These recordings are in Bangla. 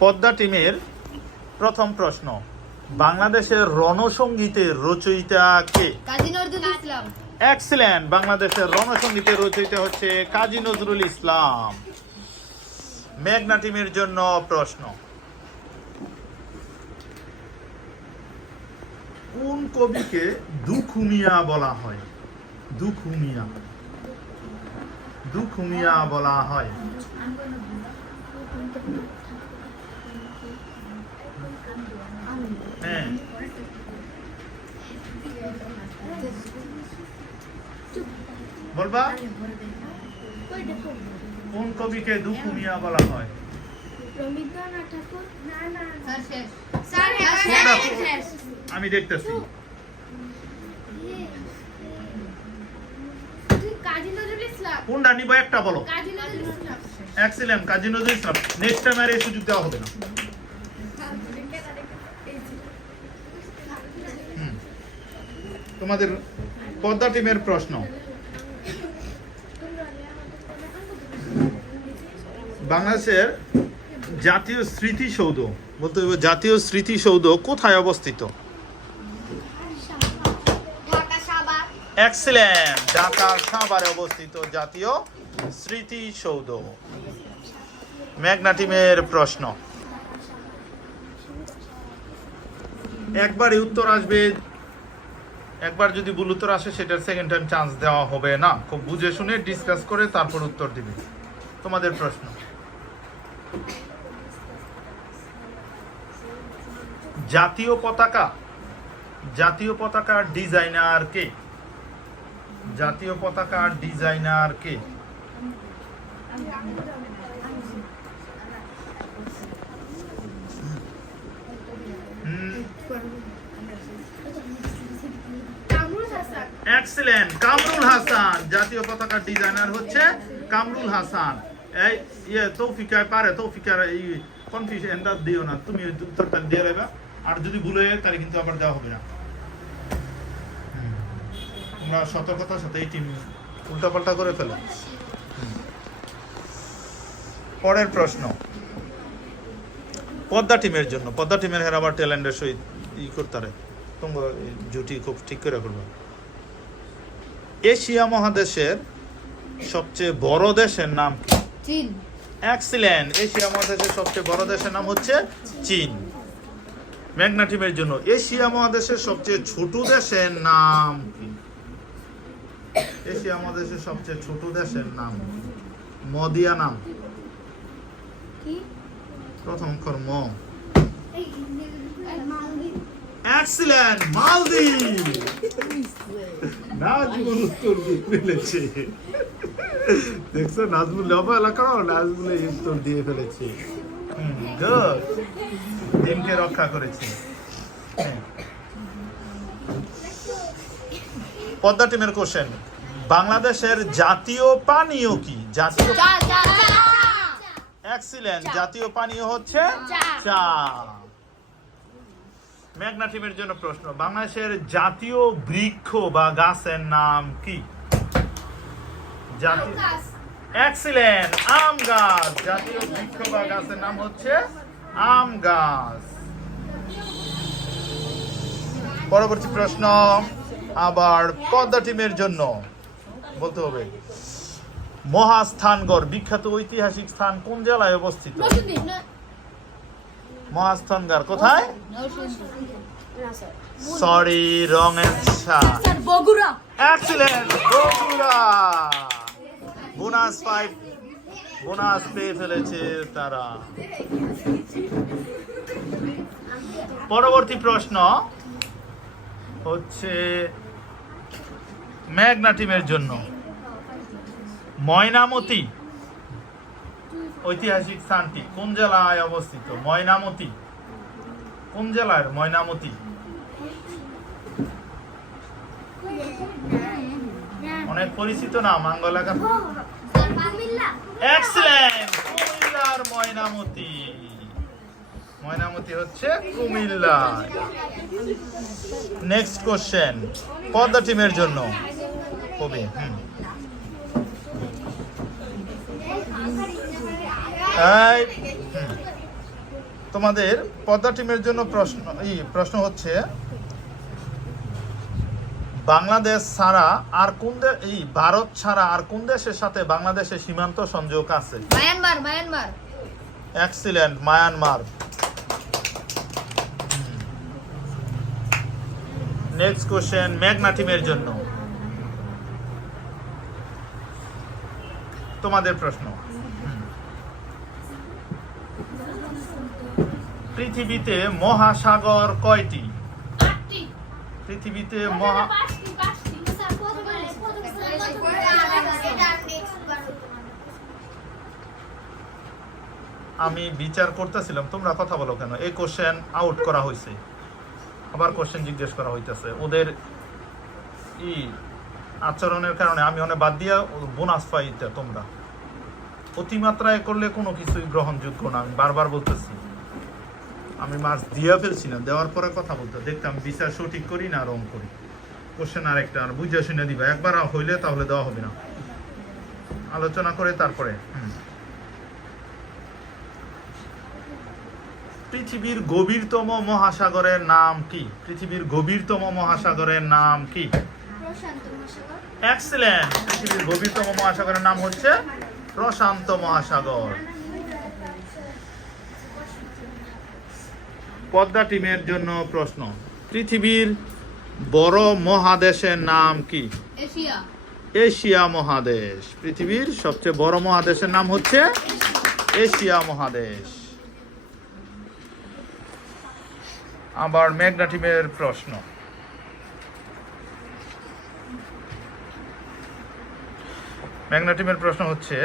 পদ্মা টিমের প্রথম প্রশ্ন বাংলাদেশের রণসঙ্গীতের রচয়িতা কে? কাজী নজরুল ইসলাম। এক্সিলেন্ট বাংলাদেশের রণসঙ্গীতের রচয়িতা হচ্ছে কাজী নজরুল ইসলাম। মেঘনা টিমের জন্য প্রশ্ন কোন কবিকে দুখুমিয়া বলা হয়? দুখুমিয়া দুখুমিয়া বলা হয়। হ্যাঁ। বলবা? কোন কবিকে দুখুমিয়া বলা হয়? আমি দেখতেছি। কোনটা নিব একটা বলো। Excellent Kazi Nazrul Islam. Next time আর এই সুযোগ দেওয়া হবে না। তোমাদের পদ্মা টিমের প্রশ্ন। বাংলাদেশের জাতীয় স্মৃতিসৌধ, বলতে জাতীয় স্মৃতিসৌধ কোথায় অবস্থিত? এক্সিলেন্ট ঢাকার সাভারে অবস্থিত জাতীয় স্মৃতিসৌধ। মেঘনা টিমের প্রশ্ন। একবারই উত্তর আসবে একবার যদি ভুল উত্তর আসে, সেটার সেকেন্ড টাইম চান্স দেওয়া হবে না। খুব বুঝে শুনে ডিসকাস করে তারপর উত্তর দিবে। তোমাদের প্রশ্ন? জাতীয় পতাকা। জাতীয় পতাকার ডিজাইনার কে? জাতীয় পতাকার ডিজাইনার কে? কামরুল এক্সিলেন্ট কামরুল হাসান, জাতীয় পতাকার ডিজাইনার হচ্ছে কামরুল হাসান। এই ইয়ে তৌফিকায় পারে তৌফিকার এই কনফিউশন দিও না, তুমি উত্তরটা দিয়ে দেবে আর যদি ভুলে তাহলে কিন্তু আবার দেওয়া হবে না। তোমরা সতর্কতার সাথে এই টিম উল্টাপাল্টা করে ফেলো। পরের প্রশ্ন। পদ্মা টিমের জন্য, পদ্মা টিমের হের আবার ট্যালেন্টের সহিত ই করতারে। তোমরা জুটি খুব ঠিক করে করবে। এশিয়া মহাদেশের সবচেয়ে বড় দেশের নাম কি? চীন। এক্সিলেন্ট এশিয়া মহাদেশের সবচেয়ে বড় দেশের নাম হচ্ছে চীন। মেঘনা টিমের জন্য। এশিয়া মহাদেশের সবচেয়ে ছোট দেশের নাম কি? এশিয়া মহাদেশের সবচেয়ে ছোট দেশের নাম? মদিয়া নাম কি? প্রথম অক্ষর ম। এক্সিলেন্ট মালদ্বীপ নাজমুল উত্তর দিয়ে ফেলেছে দেখছ নাজমুল অবহেলা করো নাজমুল উত্তর দিয়ে ফেলেছে গুড রক্ষা করেছে। পদ্মা টিমের কোশ্চেন বাংলাদেশের জাতীয় পানীয় কি জাতীয় এক্সিলেন্ট জাতীয় পানীয় হচ্ছে চা। মেঘনা টিমের জন্য প্রশ্ন বাংলাদেশের জাতীয় বৃক্ষ বা গাছের নাম কি? জাতীয় গাছ। এক্সিলেন্ট আম গাছ। জাতীয় বৃক্ষ বা গাছের নাম হচ্ছে আম গাছ। পরবর্তী প্রশ্ন আবার পদ্মা টিমের জন্য বলতে হবে। মহাস্থানগড় বিখ্যাত ঐতিহাসিক স্থান কোন জেলায় অবস্থিত? নরসিংদী মহাস্থানগড় কোথায়? Sorry wrong answer Bogura. Excellent Bogura. Bonus five bonus পেয়ে ফেলেছে তারা। পরবর্তী প্রশ্ন হচ্ছে মেঘনা টিমের জন্য। ময়নামতি ঐতিহাসিক স্থানটি কোন জেলায় অবস্থিত? ময়নামতি। কোন জেলার ময়নামতি? অনেক পরিচিত কুমিল্লা এক্সিলেন্ট কুমিল্লার ময়নামতি। ময়নামতি হচ্ছে কুমিল্লা। নেক্সট কোশ্চেন পদ্মা টিমের জন্য। কবি, হুম এই, হুম। তোমাদের পদ্মা টিমের জন্য প্রশ্ন এই প্রশ্ন হচ্ছে বাংলাদেশ ছাড়া আর কোন এই ভারত ছাড়া আর কোন দেশের সাথে বাংলাদেশের সীমান্ত সংযোগ আছে? Myanmar Myanmar. Excellent Myanmar. Next question মেঘনা টিমের জন্য। তোমাদের প্রশ্ন হুম। পৃথিবীতে মহাসাগর কয়টি? পৃথিবীতে মহা নেক্সট বার আমি বিচার করতেছিলাম তোমরা কথা বলো কেন? এই কোশ্চেন আউট করা হয়েছে আবার কোশ্চেন জিজ্ঞেস করা হইতেছে। ওদের ই আচরণের কারণে আমি অনেক বাদ দিয়া বোনাস পাইতে তোমরা। অতিমাত্রায় করলে কোনো কিছুই গ্রহণযোগ্য না। আমি বারবার বলতেছি। আমি মাছ দিয়ে ফেলছি না দেওয়ার পরে কথা বলতো দেখতাম বিচার সঠিক করি না রং করি। কোশ্চেন আরেকটা আর বুঝে শুনে দিবা একবার হইলে তাহলে দেওয়া হবে না। আলোচনা করে তারপরে পৃথিবীর গভীরতম মহাসাগরের নাম কি? পৃথিবীর গভীরতম মহাসাগরের নাম কি? প্রশান্ত মহাসাগর। এক্সেলেন্ট পৃথিবীর গভীরতম মহাসাগরের নাম হচ্ছে প্রশান্ত মহাসাগর। পদ্মা টিমের জন্য প্রশ্ন। পৃথিবীর বড় মহাদেশের নাম কি? এশিয়া। এশিয়া মহাদেশ। পৃথিবীর সবচেয়ে বড় মহাদেশের নাম হচ্ছে এশিয়া মহাদেশ। আবার মেঘনা টিমের প্রশ্ন। মেঘনা টিমের প্রশ্ন হচ্ছে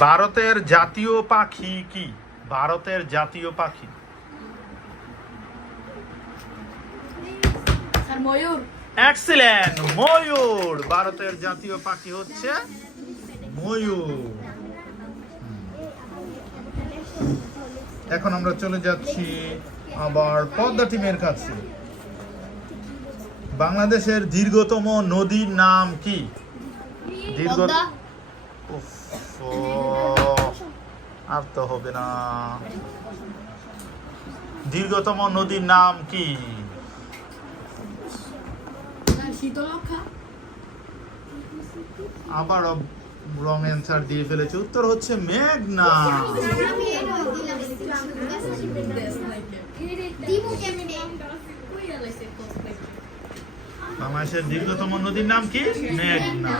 ভারতের জাতীয় পাখি কি? ভারতের জাতীয় পাখি। ময়ূর। এক্সিলেন্ট ময়ূর। ভারতের জাতীয় পাখি হচ্ছে ময়ূর। এখন আমরা চলে যাচ্ছি আবার পদ্মা টিমের কাছে। বাংলাদেশের দীর্ঘতম নদীর নাম কি? দীর্ঘ আর তো হবে না। দীর্ঘতম নদীর নাম কি? আবারও রং অ্যান্সার দিয়ে ফেলেছে। উত্তর হচ্ছে মেঘনা। বাংলাদেশের দীর্ঘতম নদীর নাম কি? মেঘনা।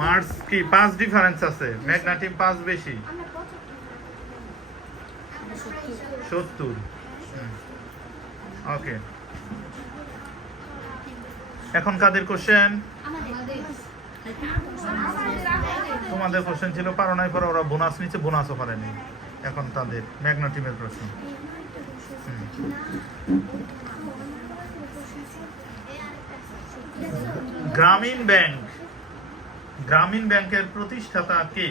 মার্চ কি পাঁচ ডিফারেন্স আছে। মেঘনা টিম পাঁচ বেশি। সত্তর। ওকে। এখন কাদের কোশ্চেন তোমাদের কোশ্চেন ছিল পারো নাই পরে ওরা বোনাস নিচ্ছে বোনাসও পারেনি। এখন তাদের মেঘনা টিমের প্রশ্ন। গ্রামীণ ব্যাংক। গ্রামীণ ব্যাংকের প্রতিষ্ঠাতা কে?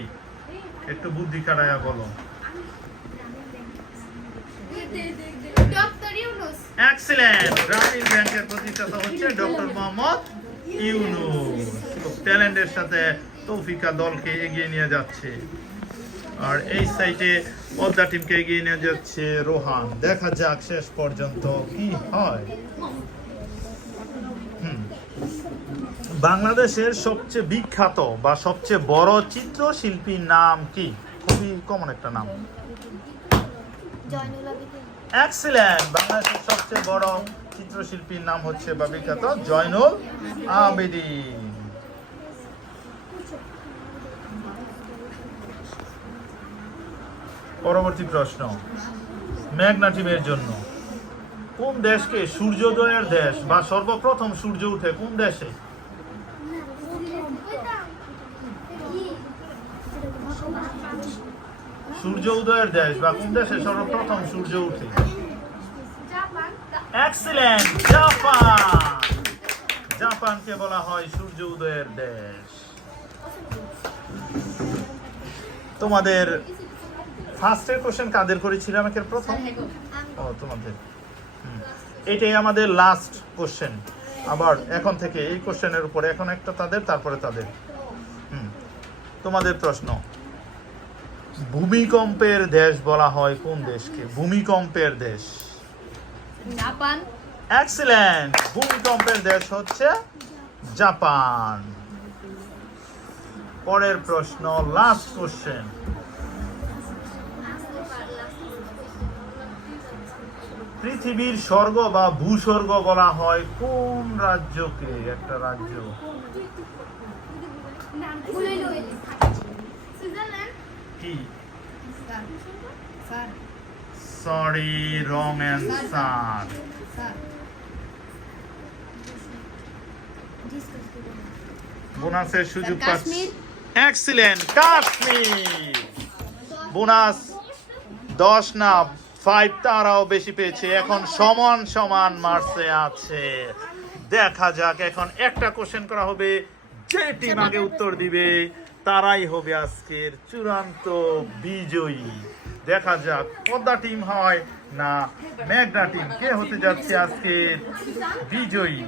একটু বুদ্ধি কাটায়া বলো। এক্সিলেন্ট গ্রামীণ ব্যাংকের প্রতিষ্ঠাতা হচ্ছে ডক্টর মোহাম্মদ ইউনুস। ট্যালেন্টের সাথে তৌফিকা দলকে এগিয়ে নিয়ে যাচ্ছে। আর এই সাইটে পদ্মা টিমকে এগিয়ে নিয়ে যাচ্ছে রোহান। দেখা যাক শেষ পর্যন্ত কি হয়। বাংলাদেশের সবচেয়ে বিখ্যাত বা সবচেয়ে বড় চিত্রশিল্পীর নাম কি? খুবই কমন একটা নাম। এক্সিলেন্ট বাংলাদেশের সবচেয়ে বড় চিত্রশিল্পীর নাম হচ্ছে বা বিখ্যাত জয়নুল আবেদিন। পরবর্তী প্রশ্ন। মেঘনা টিমের জন্য। কোন দেশকে সূর্যোদয়ের দেশ বা সর্বপ্রথম সূর্য উঠে কোন দেশে? সূর্য উদয়ের দেশ বা কোন দেশে সর্বপ্রথম সূর্য উঠে? Excellent Japan! জাপানকে বলা হয় সূর্য উদয়ের দেশ। তোমাদের ফার্স্টের কোশ্চেন কাদের করেছিলাম একের প্রথম? ও তোমাদের। এটাই আমাদের লাস্ট কোশ্চেন আবার এখন থেকে এই কোশ্চেনের উপরে এখন একটা তাদের তারপরে তাদের। হুম। তোমাদের প্রশ্ন। ভূমিকম্পের দেশ বলা হয় কোন দেশকে? ভূমিকম্পের দেশ। জাপান। এক্সিলেন্ট ভূমিকম্পের দেশ হচ্ছে জাপান। পরের প্রশ্ন লাস্ট কোশ্চেন পৃথিবীর স্বর্গ বা ভূস্বর্গ বলা হয় কোন রাজ্যকে? একটা রাজ্য। সুইজারল্যান্ড। কি? সরি রং অ্যান্সার বোনাসের সুযোগ পাচ্ছি এক্সিলেন্ট কাশ্মীর! বোনাস দশ না ফাইভ তারাও বেশি পেয়েছে। এখন সমান সমান মার্সে আছে। দেখা যাক এখন একটা কোশ্চেন করা হবে। যে টিম আগে উত্তর দিবে তারাই হবে আজকের চূড়ান্ত বিজয়ী। দেখা যাক পদ্মা টিম হয় না মেঘনা টিম। কে হতে যাচ্ছে আজকের বিজয়ী?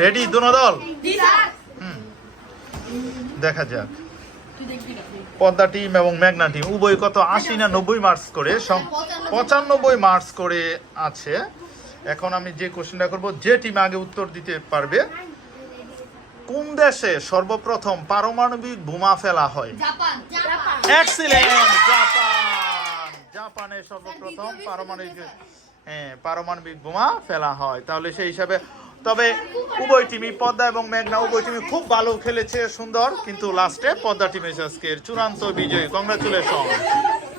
রেডি দুনো দল? দেখা যাক। পদ্মা টিম এবং মেঘনা টিম উভয় কত আশি না নব্বই মার্কস করে? পঁচানব্বই মার্কস করে আছে। এখন আমি যে কোশ্চেনটা করব যে টিম আগে উত্তর দিতে পারবে কোন দেশে সর্বপ্রথম পারমাণবিক বোমা ফেলা হয়? Japan Japan. Excellent Japan! জাপানে সর্বপ্রথম পারমাণবিক হ্যাঁ পারমাণবিক বোমা ফেলা হয়। তাহলে সেই হিসাবে তবে উভয় টিমই পদ্মা এবং মেঘনা উভয় টিমই খুব ভালো খেলেছে সুন্দর। কিন্তু লাস্টে পদ্মা টিম আজকের চূড়ান্ত বিজয়ী। কংগ্রাচুলেশন